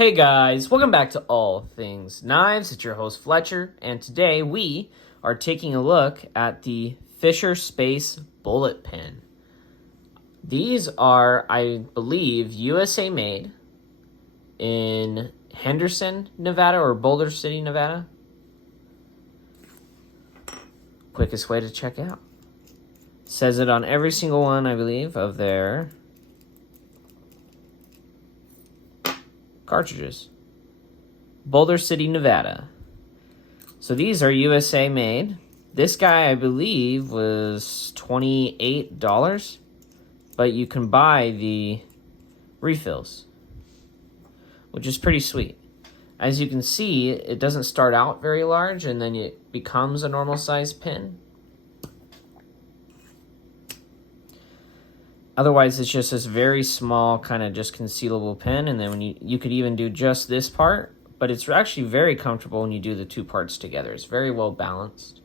Hey guys, welcome back to All Things Knives. It's your host Fletcher, and today we are taking a look at the Fisher Space Bullet Pin. These are, I believe, USA made in Henderson, Nevada, or Boulder City, Nevada. Quickest way to check out. Says it on every single one, I believe, of their cartridges. Boulder City, Nevada. So these are USA made. This guy, I believe, was $28, but you can buy the refills, which is pretty sweet. As you can see, it doesn't start out very large, and then it becomes a normal size pin. Otherwise, it's just this very small, kind of just concealable pin, and then when you could even do just this part, but it's actually very comfortable when you do the two parts together. It's very well balanced.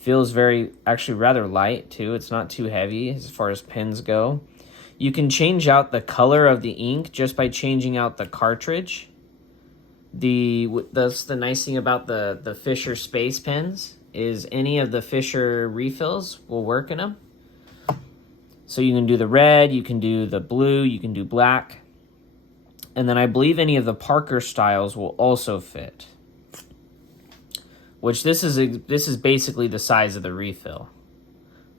Feels very, actually rather light too. It's not too heavy as far as pins go. You can change out the color of the ink just by changing out the cartridge. That's the nice thing about the Fisher Space pens, is any of the Fisher refills will work in them. So you can do the red, you can do the blue, you can do black. And then I believe any of the Parker styles will also fit. Which this is basically the size of the refill.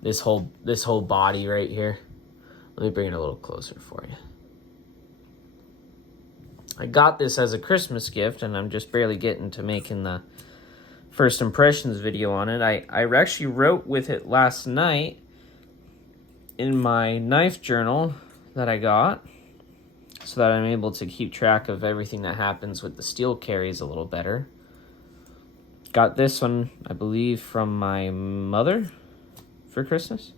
This whole body right here. Let me bring it a little closer for you. I got this as a Christmas gift, and I'm just barely getting to making the first impressions video on it. I actually wrote with it last night in my knife journal that I got, so that I'm able to keep track of everything that happens with the steel carries a little better. Got this one, I believe, from my mother for Christmas.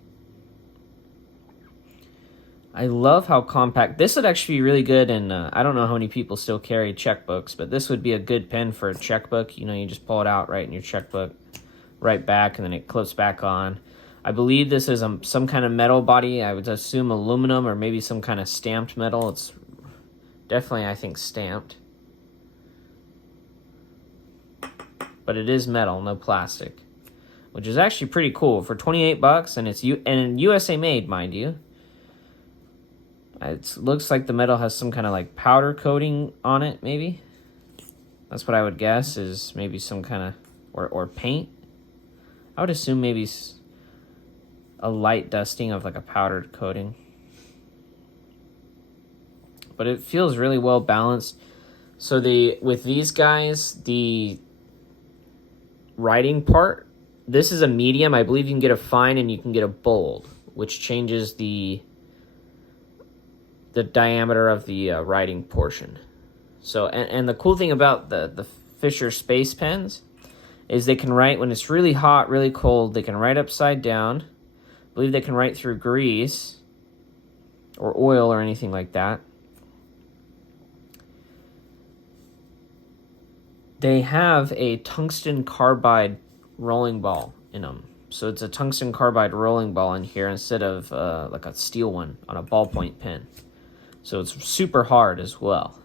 I love how compact. This would actually be really good, and I don't know how many people still carry checkbooks, but this would be a good pen for a checkbook. You know, you just pull it out right in your checkbook, right back, and then it clips back on. I believe this is some kind of metal body. I would assume aluminum or maybe some kind of stamped metal. It's definitely, I think, stamped. But it is metal, no plastic, which is actually pretty cool for $28, and it's USA made, mind you. It looks like the metal has some kind of like powder coating on it, maybe. That's what I would guess, is maybe some kind of or paint. I would assume maybe a light dusting of like a powdered coating. But it feels really well balanced. So with these guys, the writing part, this is a medium. I believe you can get a fine and you can get a bold, which changes the diameter of the writing portion. So and the cool thing about the Fisher Space pens is they can write when it's really hot, really cold. They can write upside down. I believe they can write through grease or oil or anything like that. They have a tungsten carbide rolling ball in them. So it's a tungsten carbide rolling ball in here instead of like a steel one on a ballpoint pen. So it's super hard as well.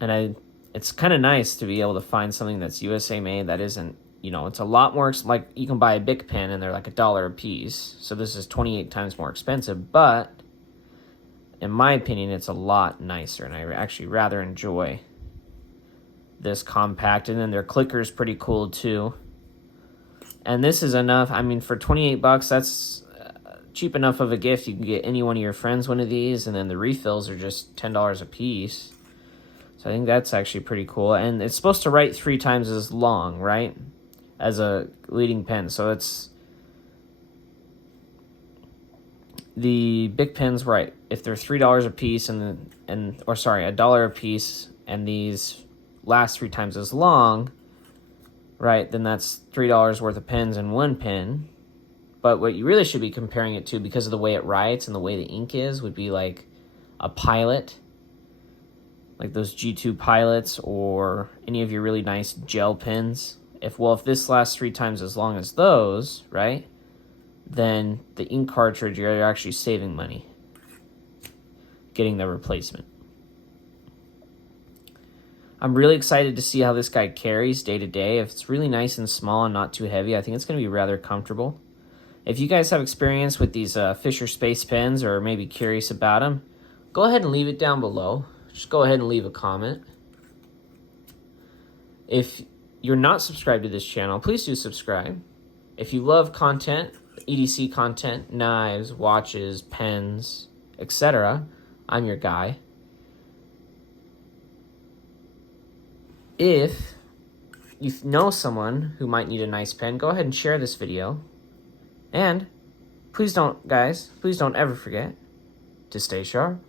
And it's kind of nice to be able to find something that's USA made that isn't, you know, it's a lot more, like you can buy a Bic pen and they're like $1 a piece. So this is 28 times more expensive, but in my opinion, it's a lot nicer, and I actually rather enjoy this compact. And then their clicker is pretty cool too. And this is enough. I mean, for $28, that's cheap enough of a gift. You can get any one of your friends one of these, and then the refills are just $10 a piece. So I think that's actually pretty cool. And it's supposed to write 3 times as long, right, as a leading pen. So it's the Bic pens, right? If they're $3 a piece $1 a piece, and these last 3 times as long, right, then that's $3 worth of pens in one pen. But what you really should be comparing it to, because of the way it writes and the way the ink is, would be like a Pilot, like those G2 Pilots, or any of your really nice gel pens. If this lasts 3 times as long as those, right, then the ink cartridge, you're actually saving money. getting the replacement. I'm really excited to see how this guy carries day to day. If it's really nice and small and not too heavy, I think it's going to be rather comfortable. If you guys have experience with these Fisher Space pens or maybe curious about them, go ahead and leave it down below. Just go ahead and leave a comment. If you're not subscribed to this channel, please do subscribe. If you love content, EDC content, knives, watches, pens, etc., I'm your guy. If you know someone who might need a nice pen, go ahead and share this video. And please don't, guys, please don't ever forget to stay sharp.